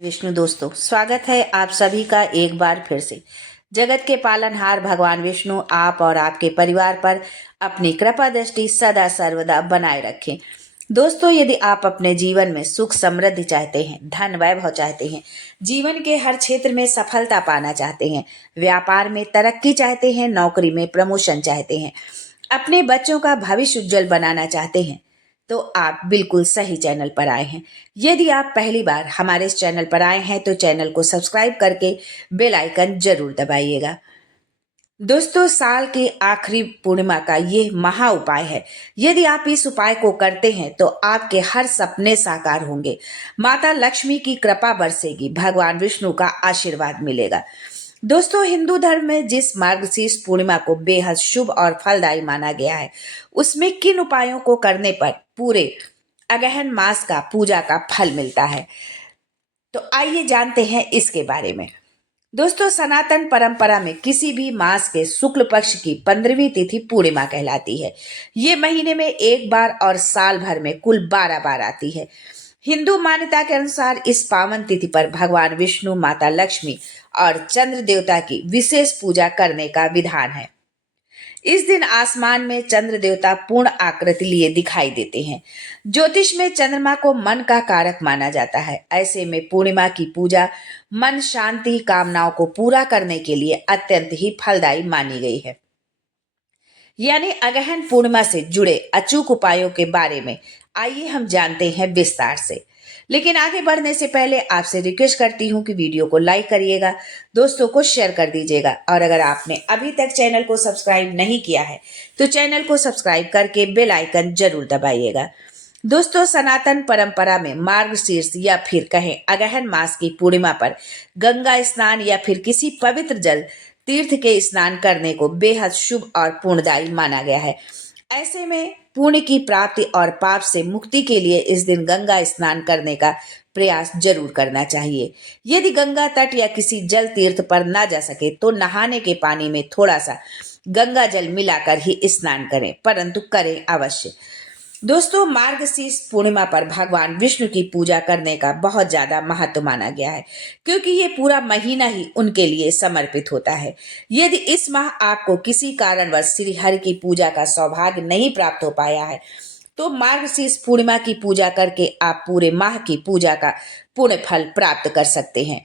विष्णु दोस्तों, स्वागत है आप सभी का एक बार फिर से। जगत के पालनहार भगवान विष्णु आप और आपके परिवार पर अपनी कृपा दृष्टि सदा सर्वदा बनाए रखें। दोस्तों, यदि आप अपने जीवन में सुख समृद्धि चाहते हैं, धन वैभव चाहते हैं, जीवन के हर क्षेत्र में सफलता पाना चाहते हैं, व्यापार में तरक्की चाहते हैं, नौकरी में प्रमोशन चाहते हैं, अपने बच्चों का भविष्य उज्जवल बनाना चाहते हैं, तो आप बिल्कुल सही चैनल पर आए हैं। यदि आप पहली बार हमारे इस चैनल पर आए हैं तो चैनल को सब्सक्राइब करके बेल आइकन जरूर दबाइएगा। दोस्तों, साल के आखिरी पूर्णिमा का ये महा उपाय है। यदि आप इस उपाय को करते हैं तो आपके हर सपने साकार होंगे, माता लक्ष्मी की कृपा बरसेगी, भगवान विष्णु का आशीर्वाद मिलेगा। दोस्तों, हिंदू धर्म में जिस मार्गशीर्ष पूर्णिमा को बेहद शुभ और फलदायी माना गया है, उसमें किन उपायों को करने पर पूरे अगहन मास का पूजा का फल मिलता है, तो आइए जानते हैं इसके बारे में। दोस्तों, सनातन परंपरा में किसी भी मास के शुक्ल पक्ष की 15वीं तिथि पूर्णिमा कहलाती है। ये महीने में एक बार और साल भर में कुल 12 बार आती है। हिंदू मान्यता के अनुसार इस पावन तिथि पर भगवान विष्णु, माता लक्ष्मी और चंद्र देवता की विशेष पूजा करने का विधान है। इस दिन आसमान में चंद्र देवता पूर्ण आकृति लिए दिखाई देते हैं। ज्योतिष में चंद्रमा को मन का कारक माना जाता है। ऐसे में पूर्णिमा की पूजा मन शांति कामनाओं को पूरा करने के लिए अत्यंत ही फलदायी मानी गई है। यानी अगहन पूर्णिमा से जुड़े अचूक उपायों के बारे में आइए हम जानते हैं विस्तार से। लेकिन आगे बढ़ने से पहले आपसे रिक्वेस्ट करती हूँ कि वीडियो को लाइक करिएगा, दोस्तों को शेयर कर दीजिएगा, और अगर आपने अभी तक चैनल को सब्सक्राइब नहीं किया है तो चैनल को सब्सक्राइब करके बेल आइकन जरूर दबाइएगा। दोस्तों, सनातन परंपरा में मार्गशीर्ष या फिर कहें अगहन मास की पूर्णिमा पर गंगा स्नान या फिर किसी पवित्र जल तीर्थ के स्नान करने को बेहद शुभ और पुण्यदायी माना गया है। ऐसे में पुण्य की प्राप्ति और पाप से मुक्ति के लिए इस दिन गंगा स्नान करने का प्रयास जरूर करना चाहिए। यदि गंगा तट या किसी जल तीर्थ पर ना जा सके तो नहाने के पानी में थोड़ा सा गंगा जल मिलाकर ही स्नान करें, परंतु करें अवश्य। दोस्तों, मार्गशीर्ष पूर्णिमा पर भगवान विष्णु की पूजा करने का बहुत ज्यादा महत्व माना गया है, क्योंकि ये पूरा महीना ही उनके लिए समर्पित होता है। यदि इस माह आपको किसी कारणवश श्री हरि की पूजा का सौभाग्य नहीं प्राप्त हो पाया है तो मार्गशीर्ष पूर्णिमा की पूजा करके आप पूरे माह की पूजा का पुण्य फल प्राप्त कर सकते हैं।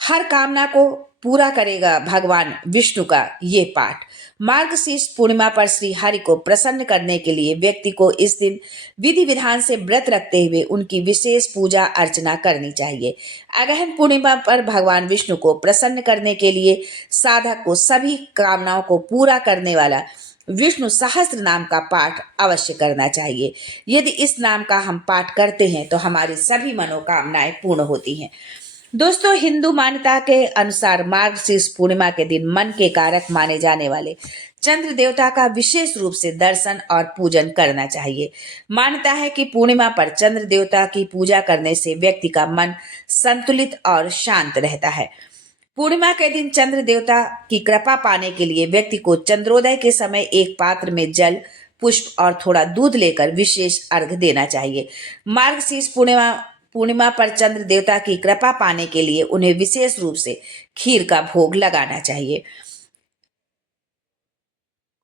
हर कामना को पूरा करेगा भगवान विष्णु का ये पाठ। मार्गशीर्ष पूर्णिमा पर श्री हरि को प्रसन्न करने के लिए व्यक्ति को इस दिन विधि विधान से व्रत रखते हुए उनकी विशेष पूजा अर्चना करनी चाहिए। अगहन पूर्णिमा पर भगवान विष्णु को प्रसन्न करने के लिए साधक को सभी कामनाओं को पूरा करने वाला विष्णु सहस्त्र नाम का पाठ अवश्य करना चाहिए। यदि इस नाम का हम पाठ करते हैं तो हमारी सभी मनोकामनाएं पूर्ण होती हैं। दोस्तों, हिंदू मान्यता के अनुसार मार्गशीर्ष पूर्णिमा के दिन मन के कारक माने जाने वाले चंद्र देवता का विशेष रूप से दर्शन और पूजन करना चाहिए। मान्यता है कि पूर्णिमा पर चंद्र देवता की पूजा करने से व्यक्ति का मन संतुलित और शांत रहता है। पूर्णिमा के दिन चंद्र देवता की कृपा पाने के लिए व्यक्ति को चंद्रोदय के समय एक पात्र में जल, पुष्प और थोड़ा दूध लेकर विशेष अर्घ्य देना चाहिए। मार्गशीर्ष पूर्णिमा पर चंद्र देवता की कृपा पाने के लिए उन्हें विशेष रूप से खीर का भोग लगाना चाहिए।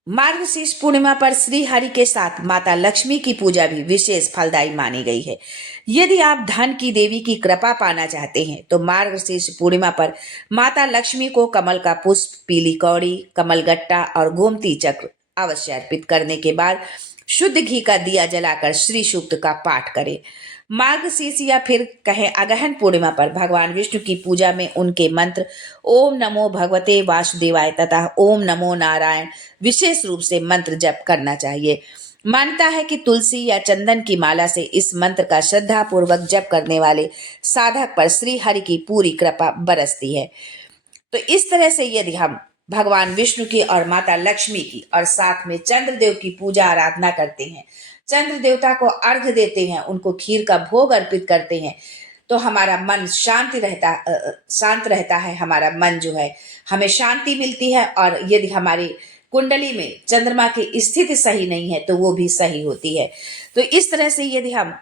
मार्गशीर्ष पूर्णिमा पर श्री हरि के साथ माता लक्ष्मी की पूजा भी विशेष फलदायी मानी गई है। यदि आप धन की देवी की कृपा पाना चाहते हैं तो मार्गशीर्ष पूर्णिमा पर माता लक्ष्मी को कमल का पुष्प, पीली कौड़ी, कमलगट्टा और गोमती चक्र अवश्य अर्पित करने के बाद शुद्ध घी का दिया जलाकर श्री सूक्त का पाठ करें। मार्गशीर्ष या फिर कहें अगहन पूर्णिमा पर भगवान विष्णु की पूजा में उनके मंत्र ओम नमो भगवते वासुदेवाय तथा ओम नमो नारायण विशेष रूप से मंत्र जप करना चाहिए। मान्यता है कि तुलसी या चंदन की माला से इस मंत्र का श्रद्धा पूर्वक जप करने वाले साधक पर श्री हरि की पूरी कृपा बरसती है। तो इस तरह से यदि हम भगवान विष्णु की और माता लक्ष्मी की और साथ में चंद्रदेव की पूजा आराधना करते हैं, चंद्र देवता को अर्घ्य देते हैं, उनको खीर का भोग अर्पित करते हैं, तो हमारा मन शांत रहता है। हमारा मन जो है हमें शांति मिलती है, और यदि हमारी कुंडली में चंद्रमा की स्थिति सही नहीं है तो वो भी सही होती है। तो इस तरह से यदि हम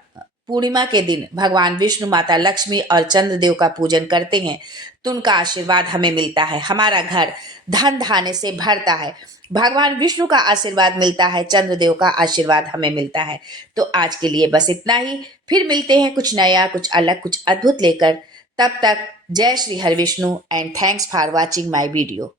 पूर्णिमा के दिन भगवान विष्णु, माता लक्ष्मी और चंद्रदेव का पूजन करते हैं तो उनका आशीर्वाद हमें मिलता है, हमारा घर धन धान्य से भरता है, भगवान विष्णु का आशीर्वाद मिलता है, चंद्रदेव का आशीर्वाद हमें मिलता है। तो आज के लिए बस इतना ही, फिर मिलते हैं कुछ नया, कुछ अलग, कुछ अद्भुत लेकर। तब तक जय Shri Hari Vishnu and thanks for watching my video.